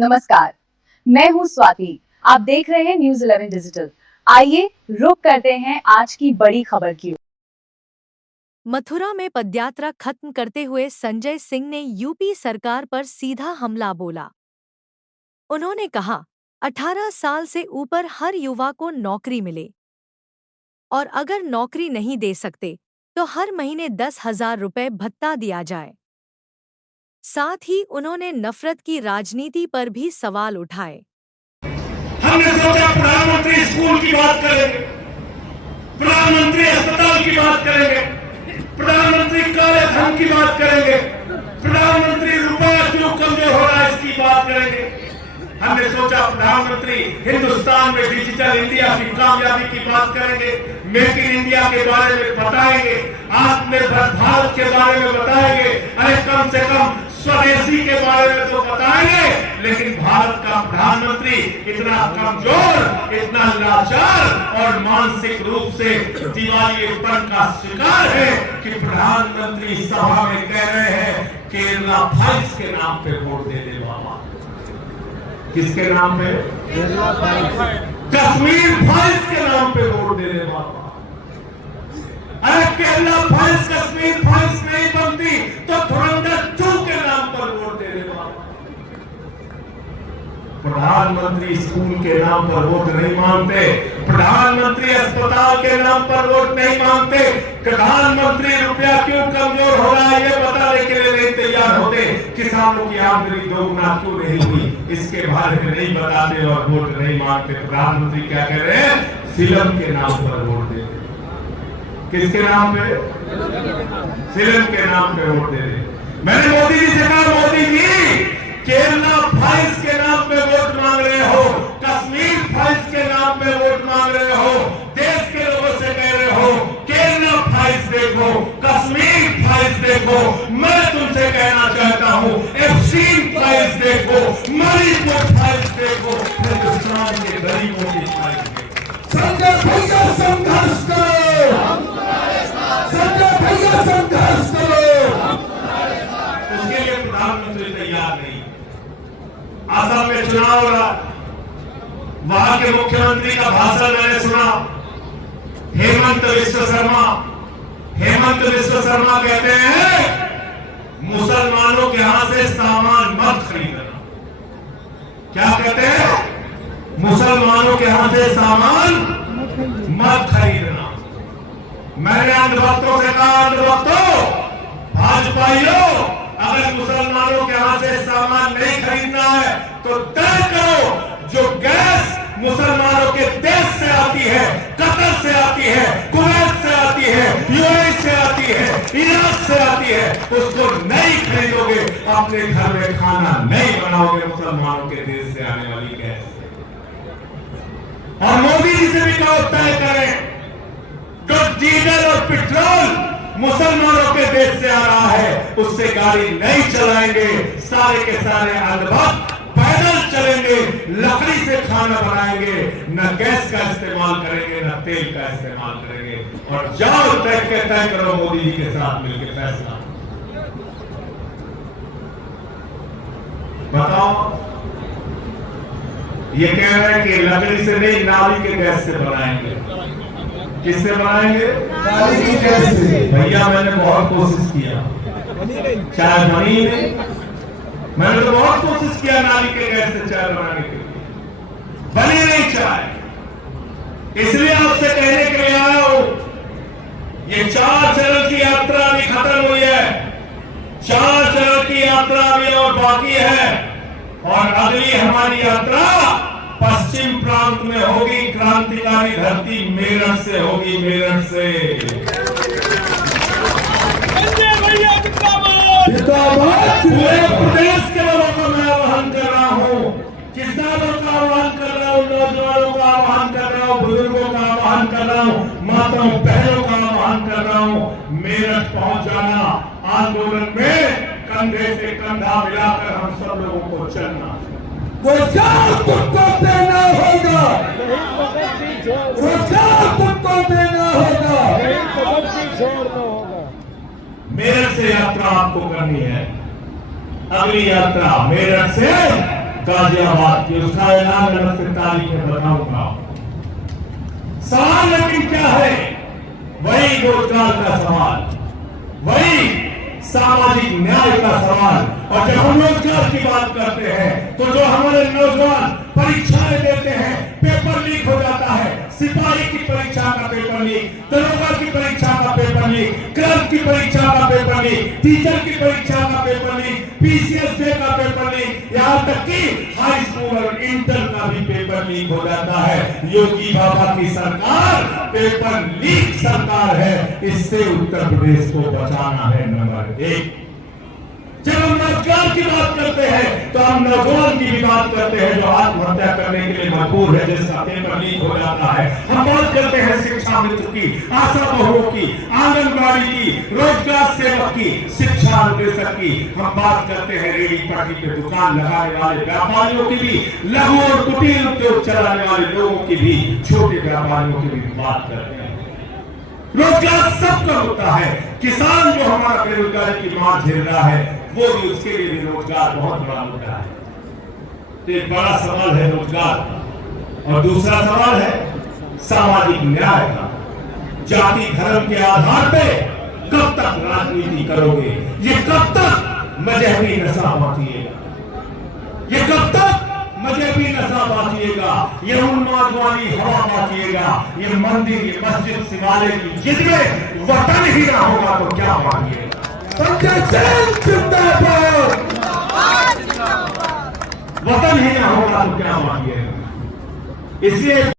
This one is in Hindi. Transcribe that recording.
नमस्कार, मैं हूं स्वाति। आप देख रहे हैं न्यूज़ 11 डिजिटल। आइए रुक करते हैं आज की बड़ी खबर की। मथुरा में पदयात्रा खत्म करते हुए संजय सिंह ने यूपी सरकार पर सीधा हमला बोला। उन्होंने कहा, 18 साल से ऊपर हर युवा को नौकरी मिले और अगर नौकरी नहीं दे सकते तो हर महीने 10,000 रुपए भत्ता दिया जाए। साथ ही उन्होंने नफरत की राजनीति पर भी सवाल उठाए। हमने सोचा प्रधानमंत्री स्कूल की बात करेंगे, प्रधानमंत्री अस्पताल की बात करेंगे, प्रधानमंत्री काले धन की बात करेंगे, प्रधानमंत्री रुपया क्यों कमजोर हो रहा है इसकी बात करेंगे। हमने सोचा प्रधानमंत्री हिंदुस्तान में डिजिटल इंडिया की कामयाबी की बात करेंगे, मेक इन इंडिया के बारे में बताएंगे, आत्मनिर्भर भारत के बारे में बताएंगे, अरे कम से कम स्वदेशी के बारे में तो बताएंगे। लेकिन भारत का प्रधानमंत्री इतना कमजोर, इतना लाचार और मानसिक रूप से दिवालियेपन का शिकार है कि प्रधानमंत्री सभा में कह रहे हैं केरला फाइल्स के नाम पे वोट दे दे बाबा। किसके नाम पे? कश्मीर फाइल्स के नाम पे वोट दे दे बाबा। अरे केरला फाइल्स कश्मीर फाइल्स नहीं बनती तो धुरंधर 2 के नाम पर वोट दे दे बाबा। प्रधानमंत्री स्कूल के नाम पर वोट नहीं मांगते, प्रधानमंत्री अस्पताल के नाम पर वोट नहीं मांगते, प्रधानमंत्री रुपया क्यों कमजोर हो रहा है ये बताने के लिए नहीं तैयार होते, किसानों की आमदनी दोगुना क्यों नहीं हुई इसके बारे में नहीं बताते और वोट नहीं मांगते। प्रधानमंत्री क्या कह रहे हैं? फिल्म के नाम पर वोट दे। किसके नाम पे? फिल्म के नाम पे वोट दे रहे। मैंने मोदी जी से कहा, मोदी जी केरला फाइल्स के नाम पे वोट मांग रहे हो, कश्मीर फाइल्स के नाम पे वोट मांग रहे हो, देश के लोगों से कह रहे हो केरला फाइल्स देखो, कश्मीर फाइल्स देखो। मैं तुमसे कहना चाहता हूं एफसीन फाइल्स देखो, मणिपुर फाइल्स देखो, हिंदुस्तान के गरीबों की फाइल्स देखो। संजय भैया संघर्ष करो, संजय भैया संघर्ष करो। उसके लिए प्रधानमंत्री तैयार नहीं। असम में चुनाव हो रहा, वहां के मुख्यमंत्री का भाषण मैंने सुना। हेमंत विश्व शर्मा कहते हैं मुसलमानों के यहां से सामान मत खरीदना। क्या कहते हैं? मुसलमानों के यहां से सामान मत खरीदना। मैंने अंधभक्तों से कहा, अंधभक्तों, भाजपाइयों, अगर मुसलमानों के यहां से सामान नहीं खरीदना है तो तय करो जो गैस मुसलमानों के देश से आती है, कतर से आती है, कुवैत से आती है, यूएई से आती है, इराक से आती है, उसको नहीं खरीदोगे, अपने घर में खाना नहीं बनाओगे मुसलमानों के देश से आने वाली गैस से। और मोदी जी से भी कहो तय करें जो डीजल और पेट्रोल मुसलमानों के देश से आ रहा है उससे गाड़ी नहीं चलाएंगे। सारे के सारे अंधभक्त पैदल चलेंगे, लकड़ी से खाना बनाएंगे, न गैस का इस्तेमाल करेंगे, न तेल का इस्तेमाल करेंगे। और जाओ तय करो मोदी जी के साथ मिलकर फैसला। बताओ, ये कह रहे हैं कि लकड़ी से नहीं, नाली के गैस से बनाएंगे। किससे बनाएंगे? नाली की गैस से। भैया मैंने बहुत कोशिश किया, चाय बनी नहीं। मैंने तो बहुत कोशिश किया नाली के गैस से चाय बनाने के लिए, बनी नहीं चाय। इसलिए आपसे कहने के लिए आया हूं, ये 4 चरण की यात्रा अभी खत्म हुई है, 4 चरण की यात्रा अभी और बाकी है। और अगली हमारी यात्रा पश्चिम प्रांत में होगी, क्रांतिकारी धरती मेरठ से होगी, मेरठ से। पूरे प्रदेश के लोगों को मैं आह्वान कर रहा हूँ, किसानों का आह्वान कर रहा हूँ, नौजवानों का आह्वान कर रहा हूँ, बुजुर्गों का आह्वान कर रहा हूँ, माताओं बहनों का आह्वान कर रहा हूँ, मेरठ पहुंच जाना। आंदोलन में कंधे से कंधा मिलाकर हम सब लोगों को चलना। रोजगार तुमको देना होगा, रोजगार तुमको देना होगा, छोड़ना होगा। मेरठ से यात्रा आपको करनी है। अगली यात्रा मेरठ से गाजियाबाद की, उसका ऐलान अलग से तारीख में बताऊंगा। सवाल लेकिन क्या है? वही रोजगार का सवाल, वही सामाजिक न्याय का सवाल। और जब हम रोजगार की बात करते हैं तो जो हमारे नौजवान परीक्षाएं देते हैं, पेपर लीक हो जाता है, सिपाही की परीक्षा का पेपर लीक, दरोगा की परीक्षा का पेपर लीक, क्लर्क की परीक्षा का पेपर लीक, टीचर की परीक्षा का पेपर लीक, पीसीएसए का पेपर लीक, यहाँ तक कि हाई स्कूल और इंटर का भी पेपर लीक हो जाता है। योगी बाबा की सरकार पेपर लीक सरकार है। इससे उत्तर प्रदेश को बचाना है नंबर 1। जब हम रोजगार की बात करते हैं तो हम नौजवान की भी बात करते हैं जो आत्महत्या करने के लिए मजबूर है, जिसका पेपर लीक हो जाता है। हम बात करते हैं शिक्षा मित्र की, आशा बहुओं की, आंगनबाड़ी की, रोजगार सेवक की, शिक्षा निदेशक की। हम बात करते हैं रेडी पटरी पे दुकान लगाने वाले व्यापारियों की भी, लघु और कुटीर उद्योग चलाने वाले लोगों की भी, छोटे व्यापारियों की भी बात करते हैं। रोजगार सबका होता है। किसान जो हमारा बेरोजगारी की मार झेल रहा है, वो भी, उसके लिए भी रोजगार बहुत बड़ा मुद्दा है। तो एक बड़ा सवाल है रोजगार, और दूसरा सवाल है सामाजिक न्याय का। जाति धर्म के आधार पे कब तक राजनीति करोगे? ये कब तक मजहबी नशा बांटिएगा? ये कब तक मजहबी नशा बांटिएगा? ये उन्मादवादी हवा बांटिएगा? ये मंदिर, ये मस्जिद, शिवालय की जिसमें वतन ही ना होगा तो क्या बांटिएगा? संजय सिंह जिंदाबाद। वतन ही ना होगा तो क्या बांटिएगा? इसलिए